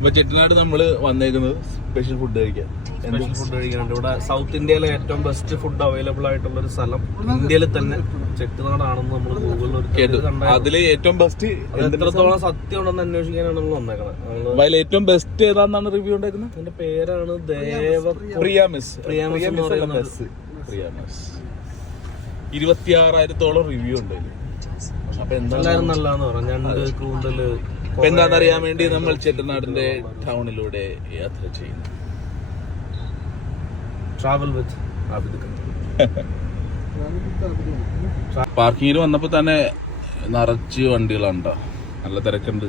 ഇപ്പൊ ചെട്ടിനാട് നമ്മള് വന്നേക്കുന്നത് സ്പെഷ്യൽ ഫുഡ് കഴിക്കാനുണ്ട്. ഇവിടെ സൗത്ത് ഇന്ത്യയിലെ ഏറ്റവും ബെസ്റ്റ് ഫുഡ് അവൈലബിൾ ആയിട്ടുള്ള ഒരു സ്ഥലം ഇന്ത്യയിൽ തന്നെ ചെട്ടിനാടാണെന്ന് നമ്മൾ ഗൂഗിളിൽ കേട്ടു. അതില് ഏറ്റവും ബെസ്റ്റ് എത്രത്തോളം സത്യം ഉണ്ടെന്ന് അന്വേഷിക്കാനാണ് നമ്മൾ വന്നേക്കുന്നത്. അതിൽ ഏറ്റവും ബെസ്റ്റ് ഏതാണെന്നാണ് റിവ്യൂ ഉണ്ടായിരുന്നത്? അതിന്റെ പേരാണ് പ്രിയാമിസ്. 26,000-ഓളം റിവ്യൂ ഉണ്ട്. അപ്പൊ എല്ലാവരും നല്ലതെന്ന് പറഞ്ഞു. ഞണ്ട്, കൂന്തല്. എന്താണെന്നറിയാൻ വേണ്ടി നമ്മൾ ചെട്ടിനാടിന്റെ ടൗണിലൂടെ യാത്ര ചെയ്യുന്നു. ട്രാവൽ വിത്ത് പാർക്കിങ്ങിൽ വന്നപ്പോ തന്നെ നിറച്ച് വണ്ടികളുണ്ടോ, നല്ല തിരക്കുണ്ട്.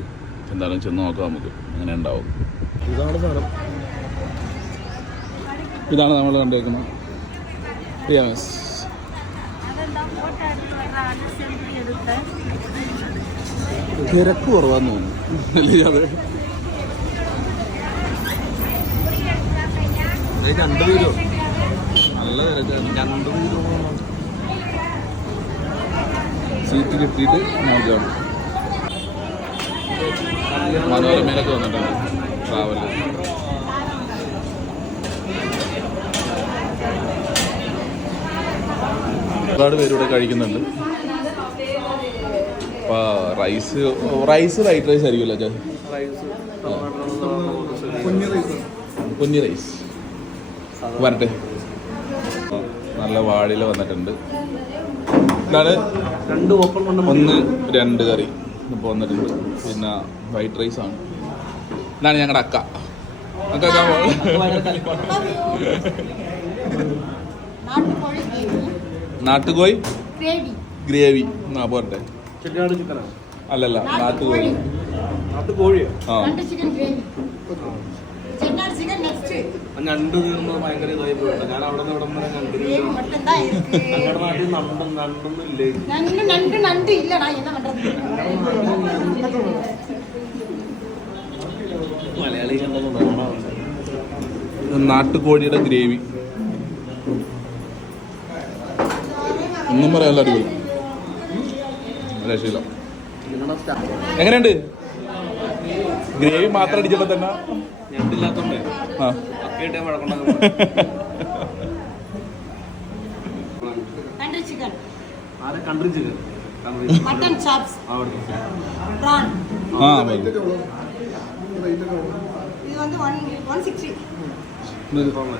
എന്തായാലും ചെന്ന് നോക്കാം നമുക്ക് എങ്ങനെ ഉണ്ടാവും. ഇതാണ് നമ്മൾ കണ്ടേക്കുന്നത് പ്രിയാമിസ്. തിരക്ക് കുറവാന്ന് തോന്നുന്നു. നല്ല തിരക്കാണ്. സീറ്റ് കിട്ടിയിട്ട് നോക്കാം. മനോരമയിലൊക്കെ വന്നിട്ടുണ്ട് ട്രാവല്. ഒരുപാട് പേര് ഇവിടെ കഴിക്കുന്നുണ്ട്. റൈസ് വൈറ്റ് റൈസ് ആയിരിക്കുമല്ലോ ചാ? കുഞ്ഞി റൈസ് വരട്ടെ. നല്ല വാഴയില വന്നിട്ടുണ്ട്. ഇതാണ് 1-2 കറി ഇപ്പോൾ വന്നിട്ടുണ്ട്. പിന്നെ വൈറ്റ് റൈസ് ആണ്. ഇതാണ് ഞങ്ങളുടെ അക്ക. നാട്ടുകോഴി ഗ്രേവി. ആ പോരട്ടെ. അല്ലല്ല, നാട്ടുകോഴി. ആ ഞണ്ട് തീർന്ന് ഭയങ്കര ഇതായി പോയിട്ട് ഞാൻ അവിടെ നിന്ന് ഇവിടെ ഞങ്ങളുടെ നാട്ടിൽ നണ്ടൊന്നും ഇല്ലേ? മലയാളി നാട്ടുകോഴിയുടെ ഗ്രേവി ഒന്നും പറയാല്ല, അടിപൊളി. രക്ഷയില്ല. എങ്ങനെയുണ്ട്? ഗ്രേവി മാത്രം അടിച്ചപ്പോ തന്നെ ഞണ്ടില്ലാത്തോണ്ടേ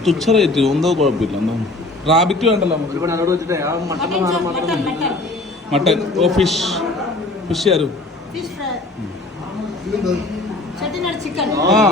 തുച്ഛ റേറ്റ് എന്തോ കുഴപ്പമില്ല. എന്തോ റാബിറ്റ് വേണ്ടല്ലോ മട്ടൻ. ഓ ഫിഷ് ആരും. ആ